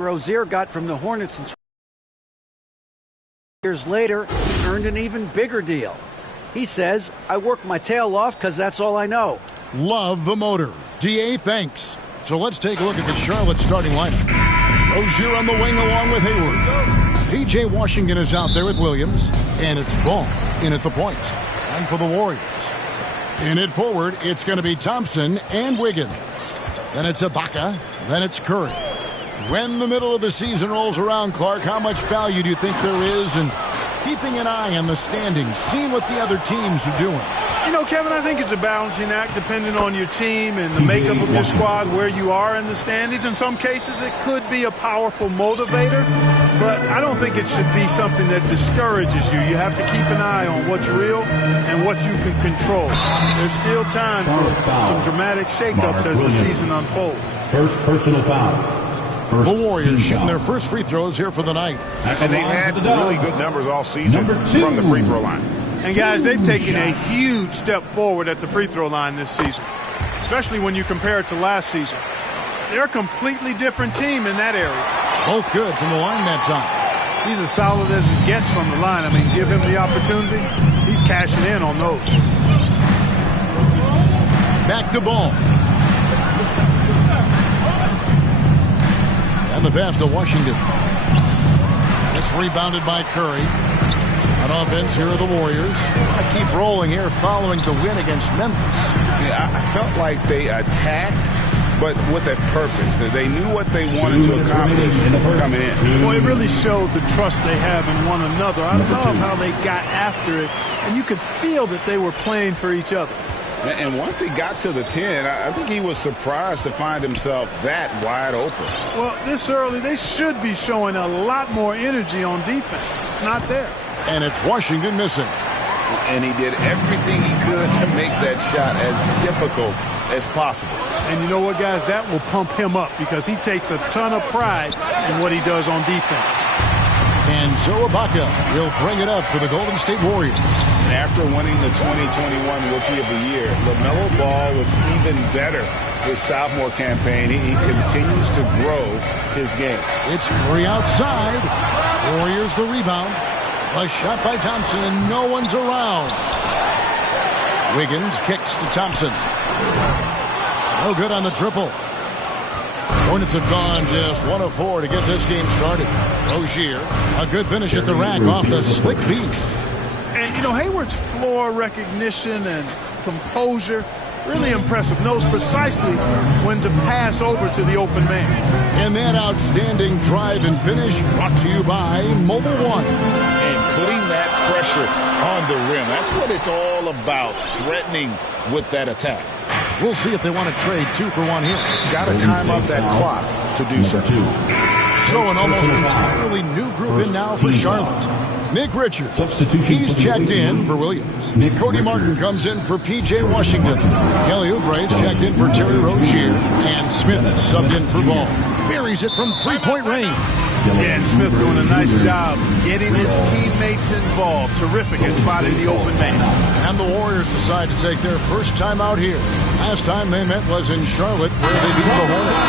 Rozier got from the Hornets and years later, he earned an even bigger deal. He says, I work my tail off because that's all I know. Love the motor. DA, thanks. So let's take a look at the Charlotte starting lineup. Rozier on the wing along with Hayward. P.J. Washington is out there with Williams. And it's Ball in at the point. And for the Warriors. In it forward, it's going to be Thompson and Wiggins. Then it's Ibaka. Then it's Curry. When the middle of the season rolls around, Clark, how much value do you think there is in keeping an eye on the standings, seeing what the other teams are doing? You know, Kevin, I think it's a balancing act depending on your team and the makeup of your squad, where you are in the standings. In some cases, it could be a powerful motivator, but I don't think it should be something that discourages you. You have to keep an eye on what's real and what you can control. There's still time for some dramatic shakeups as the season unfolds. First personal foul. The Warriors shooting their first free throws here for the night. And they've had really good numbers all season from the free throw line. And, guys, they've taken a huge step forward at the free throw line this season, especially when you compare it to last season. They're a completely different team in that area. Both good from the line that time. He's as solid as it gets from the line. I mean, give him the opportunity. He's cashing in on those. Back to Ball. And the pass to Washington. It's rebounded by Curry. On offense, here are the Warriors. I keep rolling here following the win against Memphis. Yeah, I felt like they attacked, but with a purpose. They knew what they wanted to accomplish coming in. Well, it really showed the trust they have in one another. I love how they got after it, and you could feel that they were playing for each other. And once he got to the 10, I think he was surprised to find himself that wide open. Well, this early, they should be showing a lot more energy on defense. It's not there. And it's Washington missing. And he did everything he could to make that shot as difficult as possible. And you know what, guys? That will pump him up because he takes a ton of pride in what he does on defense. And so Ibaka will bring it up for the Golden State Warriors. After winning the 2021 Rookie of the Year, LaMelo Ball was even better his sophomore campaign. He continues to grow his game. It's Curry outside. Warriors the rebound. A shot by Thompson, and no one's around. Wiggins kicks to Thompson. No good on the triple. Hornets have gone just 1 of 4 to get this game started. Rozier, a good finish at the rack off the slick feet. And, you know, Hayward's floor recognition and composure, really impressive. Knows precisely when to pass over to the open man. And that outstanding drive and finish brought to you by Mobile One. And putting that pressure on the rim. That's what it's all about, threatening with that attack. We'll see if they want to trade 2 for 1 here. Got to time up that clock to do so. So an almost entirely new group in now for Charlotte. Nick Richards, he's checked in for Williams. Cody Martin comes in for P.J. Washington. Kelly Oubre's checked in for Terry Rozier. And Smith subbed in for Ball. Buries it from three-point range. Yeah, and Smith doing a nice job getting his teammates involved. Terrific at spotting the open man. And the Warriors decide to take their first time out here. Last time they met was in Charlotte, where they beat the Hornets.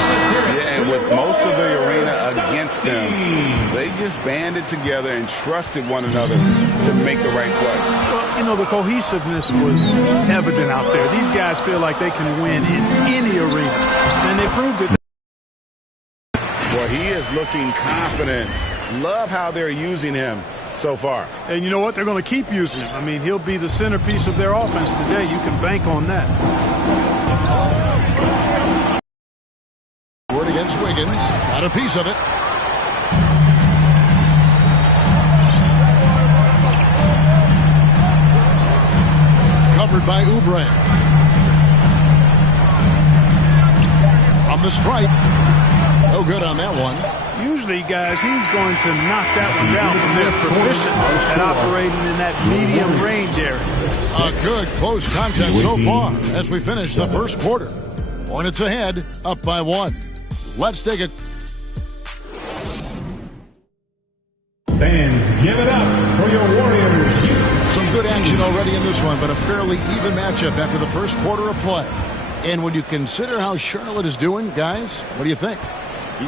Yeah, and with most of the arena against them, they just banded together and trusted one another to make the right play. Well, you know, the cohesiveness was evident out there. These guys feel like they can win in any arena, and they proved it. Well, he is looking confident. Love how they're using him so far. And you know what? They're going to keep using him. I mean, he'll be the centerpiece of their offense today. You can bank on that. Word against Wiggins. Got a piece of it. Covered by Oubre. From the stripe. No good on that one. Usually, guys, he's going to knock that one down from their proficient at operating in that medium range area. A good close contest so far as we finish the first quarter. Hornets ahead, up by 1. Let's take it. Fans, give it up for your Warriors. Some good action already in this one, but a fairly even matchup after the first quarter of play. And when you consider how Charlotte is doing, guys, what do you think?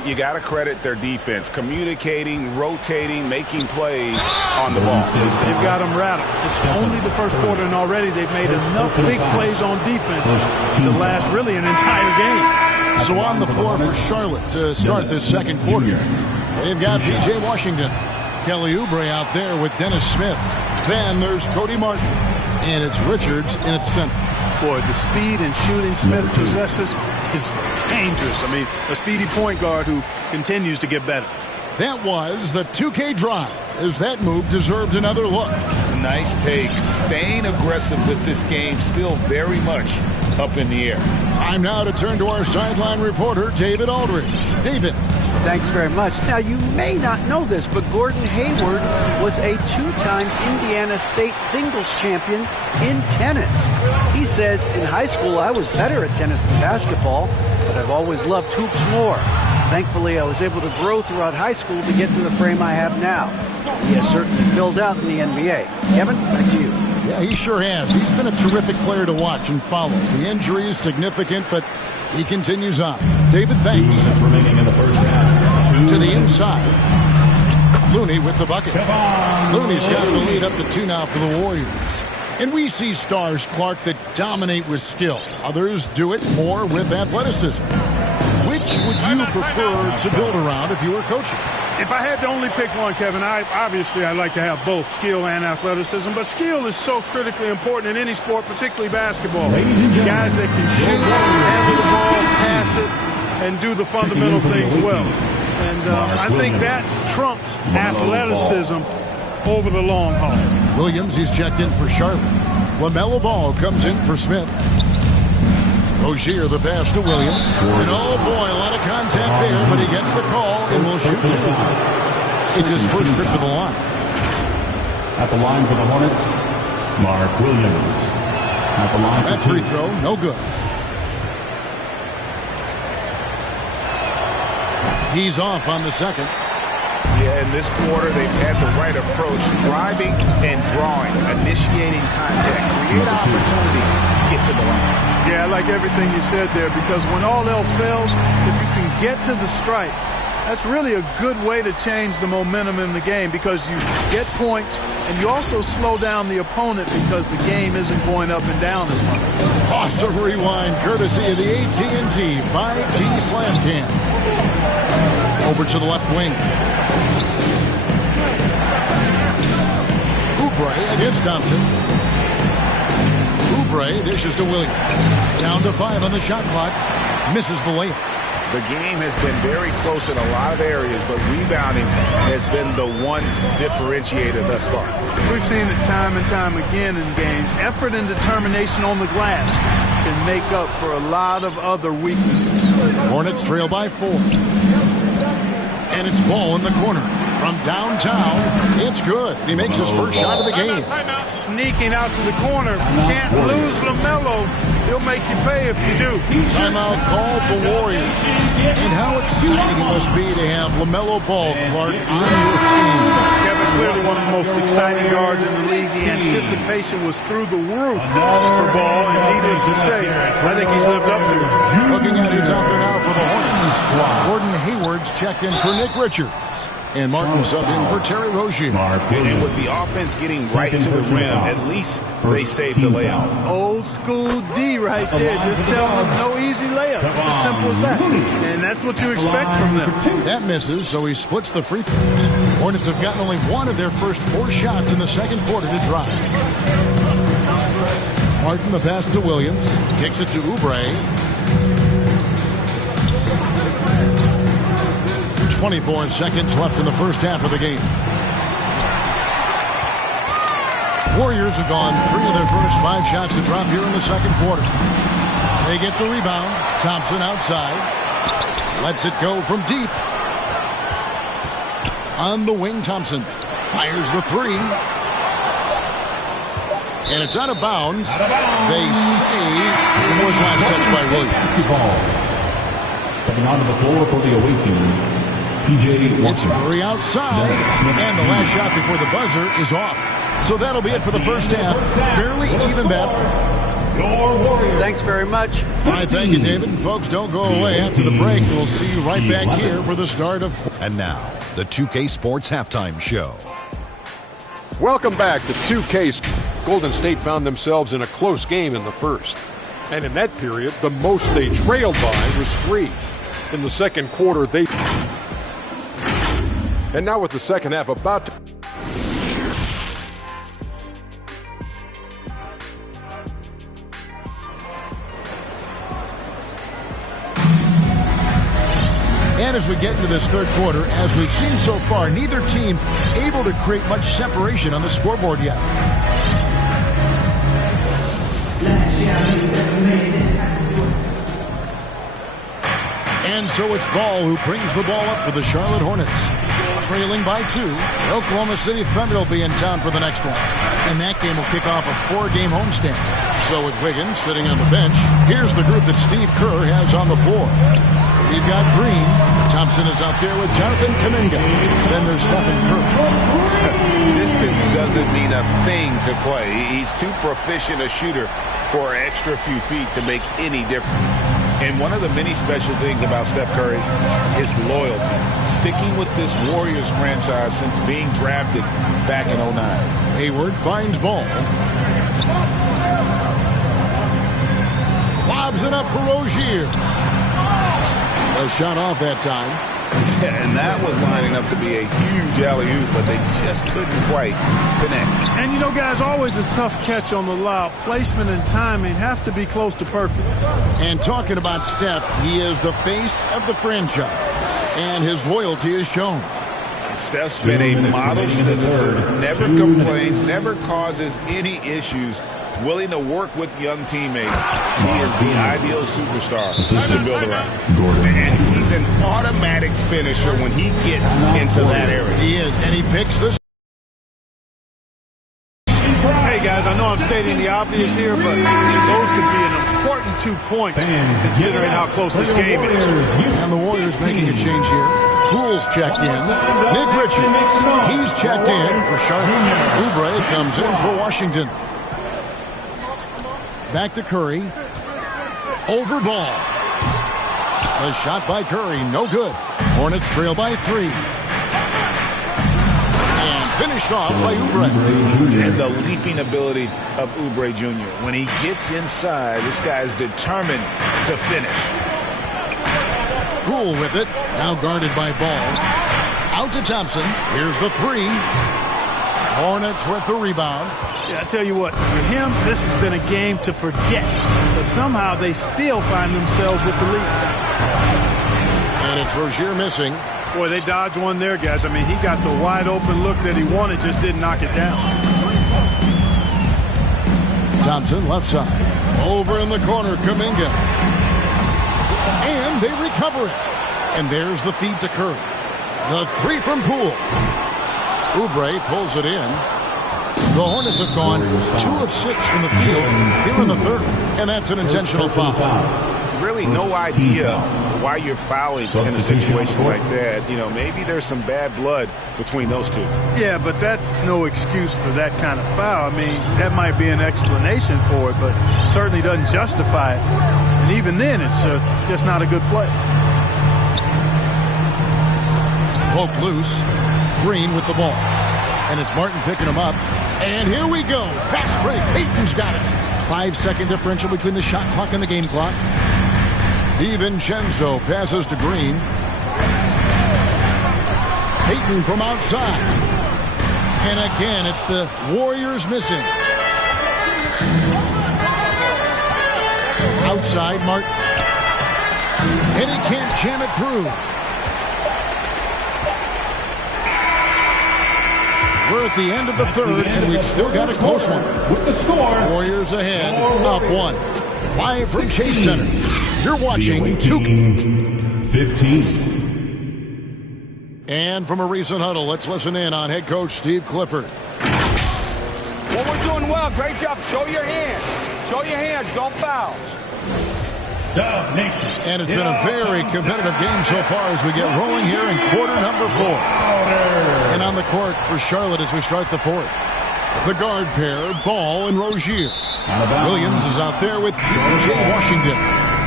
You got to credit their defense, communicating, rotating, making plays on the ball. They've got them rattled. It's only the first quarter, and already they've made enough big plays on defense to last really an entire game. So on the floor for Charlotte to start this second quarter, they've got P.J. Washington, Kelly Oubre out there with Dennis Smith. Then there's Cody Martin, and it's Richards in at center. Boy, the speed and shooting Smith possesses is dangerous. I mean, a speedy point guard who continues to get better. That was the 2K drive, as that move deserved another look. Nice take. Staying aggressive with this game, still very much up in the air. Time now to turn to our sideline reporter, David Aldridge. David. Thanks very much. Now, you may not know this, but Gordon Hayward was a two-time Indiana State singles champion in tennis. He says, in high school, I was better at tennis than basketball, but I've always loved hoops more. Thankfully, I was able to grow throughout high school to get to the frame I have now. He has certainly filled out in the NBA. Kevin, back to you. Yeah, he sure has. He's been a terrific player to watch and follow. The injury is significant, but he continues on. David, thanks. Remaining in the first half. To the inside. Looney with the bucket. Looney's got the lead up to 2 now for the Warriors. And we see stars, Clark, that dominate with skill. Others do it more with athleticism. Which would you prefer to build around if you were coaching? If I had to only pick one, Kevin, I'd like to have both skill and athleticism. But skill is so critically important in any sport, particularly basketball. Guys that can shoot, handle the ball, pass it, and do the fundamental things well. And I think that trumps athleticism over the long haul. Williams, he's checked in for Charlotte. LaMelo Ball comes in for Smith. Rozier, the pass to Williams. And oh boy, a lot of contact there, but he gets the call and will shoot 2. It's his first trip to the line. At the line for the Hornets, Mark Williams. At the line that free throw, no good. He's off on the second. Yeah, in this quarter, they've had the right approach, driving and drawing, initiating contact, create opportunities, get to the line. Yeah, I like everything you said there, because when all else fails, if you can get to the stripe, that's really a good way to change the momentum in the game, because you get points and you also slow down the opponent because the game isn't going up and down as much. Awesome rewind, courtesy of the AT&T 5G Slam Cam. Over to the left wing. Oubre against Thompson. Oubre dishes to Williams. Down to 5 on the shot clock. Misses the layup. The game has been very close in a lot of areas, but rebounding has been the one differentiator thus far. We've seen it time and time again in games. Effort and determination on the glass can make up for a lot of other weaknesses. Hornets trail by 4. And it's Ball in the corner. From downtown, it's good. He makes his first shot of the game. Sneaking out to the corner. Can't lose LaMelo. He'll make you pay if you do. Timeout called the Warriors. And how exciting it must be to have LaMelo Ball, Clark, on your team. Kevin, clearly one of the most exciting guards in the league. The anticipation was through the roof for Ball, and needless to say, I think he's lived up to it. Looking at who's out there now for the Hornets. Gordon Hayward's checked in for Nick Richards. And Martin subbed in for Terry Rozier. And with the offense getting right to the rim, at least they saved the layup. Old school D right there. Just tell them no easy layups. It's as simple as that. And that's what you expect from them. That misses, so he splits the free throws. Hornets have gotten only one of their first 4 shots in the second quarter to drive. Martin, the pass to Williams. Kicks it to Oubre. 24 seconds left in the first half of the game. Warriors have gone 3 of their first 5 shots to drop here in the second quarter. They get the rebound. Thompson outside. Lets it go from deep. On the wing, Thompson fires the 3. And it's out of bounds. They say it was last touched by Williams. Coming onto the floor for the away team, P.J. It's Murray outside, and the last shot before the buzzer is off. So that'll be it for the first half. Fairly even bet. your Warriors. Thanks very much. All right, thank you, David. And folks, don't go away. After the break, we'll see you right back here for the start of... And now, the 2K Sports Halftime Show. Welcome back to 2K. Golden State found themselves in a close game in the first. And in that period, the most they trailed by was 3. In the second quarter, they... And now with the second half about to... And as we get into this third quarter, as we've seen so far, neither team able to create much separation on the scoreboard yet. And so it's Ball who brings the ball up for the Charlotte Hornets. Trailing by 2, Oklahoma City Thunder will be in town for the next one. And that game will kick off a 4-game homestand. So with Wiggins sitting on the bench, here's the group that Steve Kerr has on the floor. You've got Green. Thompson is out there with Jonathan Kuminga. Then there's Stephen Curry. Distance doesn't mean a thing to play. He's too proficient a shooter for an extra few feet to make any difference. And one of the many special things about Steph Curry is loyalty. Sticking with this Warriors franchise since being drafted back in 09. Hayward finds Ball. Lobs it up for Rozier. A shot off that time. Yeah, and that was lining up to be a huge alley-oop, but they just couldn't quite connect. And, you know, guys, always a tough catch on the lob. Placement and timing have to be close to perfect. And talking about Steph, he is the face of the franchise, and his loyalty is shown. Steph's been a model citizen, never complains, never causes any issues, willing to work with young teammates. He is the ideal superstar to build around. And he's an automatic finisher when he gets into that area. He is, and he picks this. Hey, guys, I know I'm stating the obvious here, but those could be an important 2 points considering how close this game is. And the Warriors making a change here. Poole's checked in. Nick Richard, he's checked in for Charlotte. Oubre comes in for Washington. Back to Curry. Over Ball. The shot by Curry, no good. Hornets trail by 3. And finished off by Oubre. And the leaping ability of Oubre Jr. When he gets inside, this guy's determined to finish. Poole with it. Now guarded by Ball. Out to Thompson. Here's the 3. Hornets with the rebound. Yeah, I tell you what, for him, this has been a game to forget. But somehow they still find themselves with the lead. And it's Rozier missing. Boy, they dodged one there, guys. I mean, he got the wide open look that he wanted, just didn't knock it down. Thompson left side. Over in the corner, Kuminga. And they recover it. And there's the feed to Curry. The 3 from Poole. Oubre pulls it in. The Hornets have gone 2 of 6 from the field here in the third. And that's an intentional foul. Really no idea why you're fouling in a situation like that. You know, maybe there's some bad blood between those two. Yeah, but that's no excuse for that kind of foul. I mean, that might be an explanation for it, but certainly doesn't justify it. And even then, it's just not a good play. Poke loose. Green with the ball. And it's Martin picking him up. And here we go. Fast break. Payton's got it. 5-second differential between the shot clock and the game clock. DiVincenzo passes to Green. Payton from outside. And again, it's the Warriors missing. Outside, Martin. And he can't jam it through. We're at the end of the third, and we've still got a close one. With the score, Warriors ahead, up 1. Live from Chase Center. You're watching 2K. 15. And from a recent huddle, let's listen in on head coach Steve Clifford. Well, we're doing well. Great job. Show your hands. Show your hands. Don't foul. And it's been a very competitive game so far as we get rolling here in quarter number 4. And on the court for Charlotte as we start the fourth. The guard pair, Ball and Rozier. Williams is out there with P.J. Washington.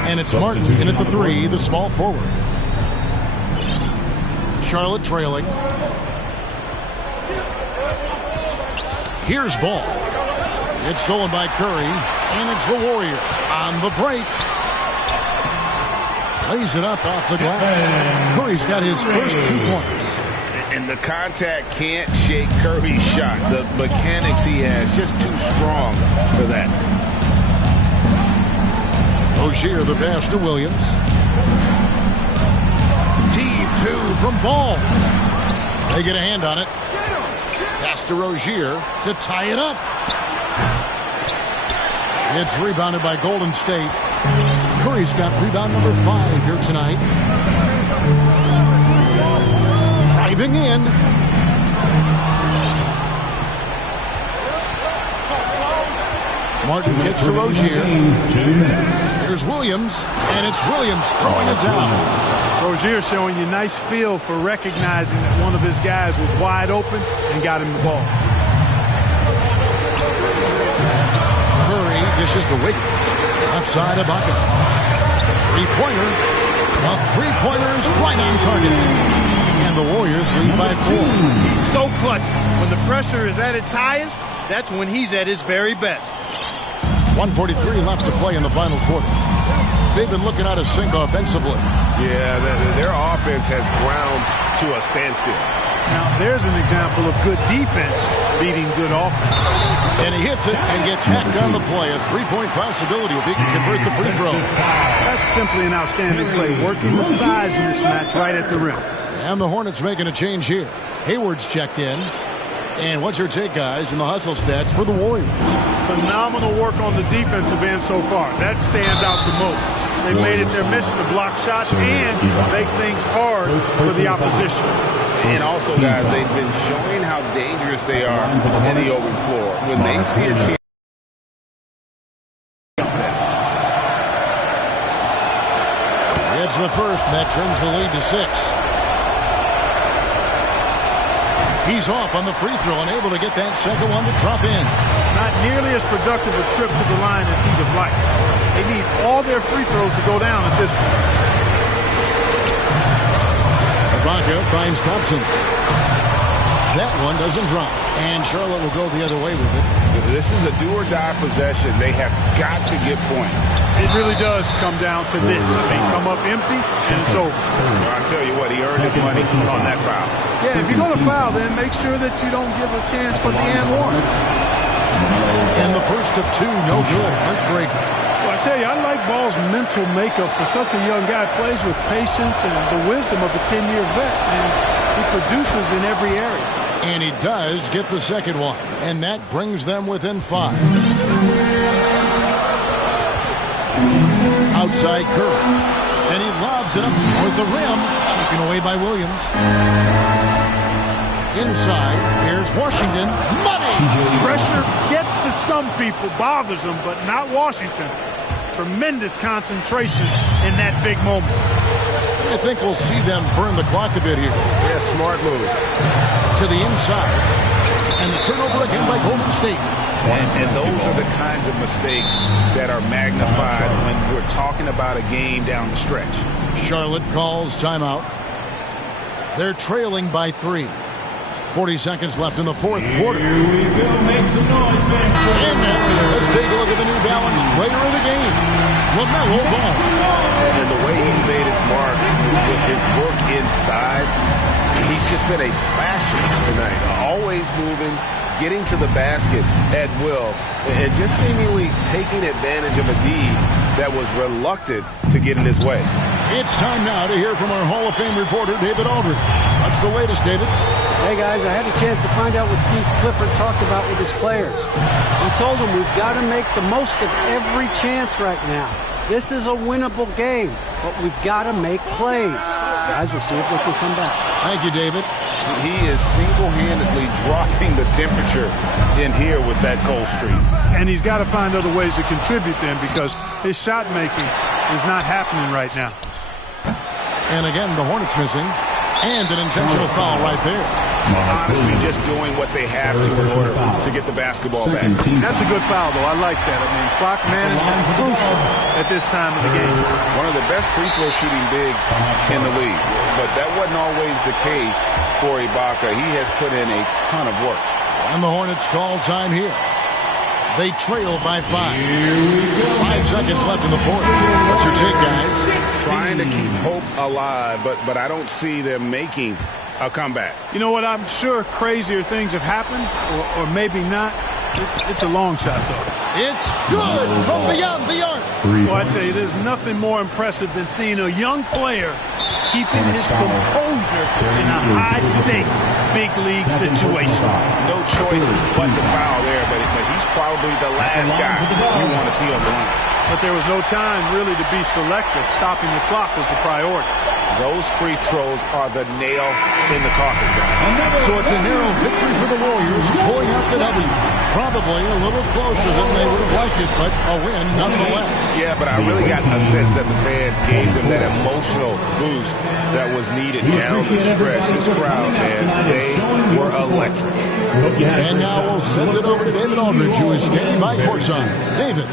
And it's Martin in at the 3, the small forward. Charlotte trailing. Here's ball. It's stolen by Curry, and it's the Warriors on the break. Lays it up off the glass. Curry's got his first 2 points. And the contact can't shake Curry's shot. The mechanics he has just too strong for that. Rozier the pass to Williams. Deep 2 from Ball. They get a hand on it. Pass to Rozier to tie it up. It's rebounded by Golden State. Curry's got rebound number 5 here tonight. Driving in. Martin gets to Rozier. Here's Williams, and it's Williams throwing it down. Rozier showing you nice feel for recognizing that one of his guys was wide open and got him the ball. Curry dishes to Wiggins. Left side of Ibaka. Three-pointer. A three-pointer is right on target. And the Warriors lead by 4. So clutch. When the pressure is at its highest, that's when he's at his very best. 1:43 left to play in the final quarter. They've been looking out of sync offensively. Yeah, their offense has ground to a standstill. Now, there's an example of good defense beating good offense. And he hits it and gets hacked on the play. A 3-point possibility if he can convert the free throw. That's simply an outstanding play, working the size mismatch right at the rim. And the Hornets making a change here. Hayward's checked in. And what's your take, guys, in the hustle stats for the Warriors? Phenomenal work on the defensive end so far. That stands out the most. They made it their mission to block shots and make things hard for the opposition. And also, guys, they've been showing how dangerous they are in the open floor. When they see a chance. It's the first, and that trims the lead to 6. He's off on the free throw and able to get that second one to drop in. Not nearly as productive a trip to the line as he'd have liked. They need all their free throws to go down at this point. Ibaka finds Thompson. That one doesn't drop. And Charlotte will go the other way with it. This is a do-or-die possession. They have got to get points. It really does come down to this. They come up empty, and it's over. I'll tell you what, he earned his money on that foul. Yeah, if you're going to foul, then make sure that you don't give a chance for the and one. And the first of 2, no good. Heartbreaker. Well, I tell you, I like Ball's mental makeup for such a young guy. Plays with patience and the wisdom of a 10-year vet, and he produces in every area. And he does get the second one. And that brings them within 5. Outside Curry. And he lobs it up toward the rim. Taken away by Williams. Inside, here's Washington. Money! Pressure gets to some people, bothers them, but not Washington. Tremendous concentration in that big moment. I think we'll see them burn the clock a bit here. Yeah, smart move. To the inside. And the turnover again by Golden State. And those are the kinds of mistakes that are magnified when we're talking about a game down the stretch. Charlotte calls timeout. They're trailing by 3. 40 seconds left in the fourth quarter. Here we go. Make some noise, fans. And let's take a look at the New Balance player of the game, LaMelo Ball. And the way he's made his mark with his work inside, he's just been a slasher tonight. Always moving, getting to the basket at will, and just seemingly taking advantage of a D that was reluctant to get in his way. It's time now to hear from our Hall of Fame reporter, David Aldridge. What's the latest, David? Hey, guys, I had a chance to find out what Steve Clifford talked about with his players. He told them we've got to make the most of every chance right now. This is a winnable game, but we've got to make plays. Guys, we'll see if they can come back. Thank you, David. He is single-handedly dropping the temperature in here with that cold streak. And he's got to find other ways to contribute then, because his shot making is not happening right now. And again, the Hornets missing. And an intentional foul right there. Honestly, just doing what they have to in order to get the basketball back. That's a good foul, though. I like that. I mean, clock management crucial at this time of the game. One of the best free throw shooting bigs in the league. But that wasn't always the case for Ibaka. He has put in a ton of work. And the Hornets call time here. They trail by 5. 5 seconds left in the fourth. What's your take, guys? Trying to keep hope alive, but I don't see them making a comeback. You know what? I'm sure crazier things have happened, or maybe not. It's a long shot, though. It's good from beyond the arc. Well, I tell you, there's nothing more impressive than seeing a young player keeping his composure in a high-stakes, big-league situation. No choice but to foul there, but he's probably the last guy you want to see on the line. But there was no time, really, to be selective. Stopping the clock was the priority. Those free throws are the nail in the coffin, guys. So it's a narrow victory for the Warriors, pulling out the W. Probably a little closer than they would have liked it, but a win nonetheless. Yeah, but I really got a sense that the fans gave them that emotional boost that was needed down the stretch. This crowd, man, they were electric. And now we'll send it over to David Aldridge, who is standing by courtside. David.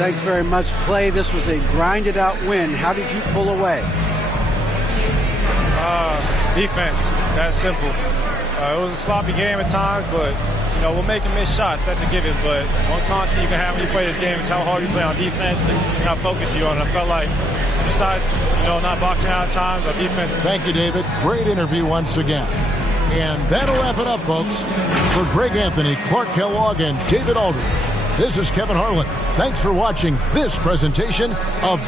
Thanks very much, Clay. This was a grinded-out win. How did you pull away? Defense. That's simple. It was a sloppy game at times, but we'll make and miss shots. That's a given. But one constant you can have when you play this game is how hard you play on defense and how focused you are. And I felt like, besides not boxing out at times, our defense. Thank you, David. Great interview once again. And that'll wrap it up, folks. For Greg Anthony, Clark Kellogg, and David Aldridge, this is Kevin Harlan. Thanks for watching this presentation of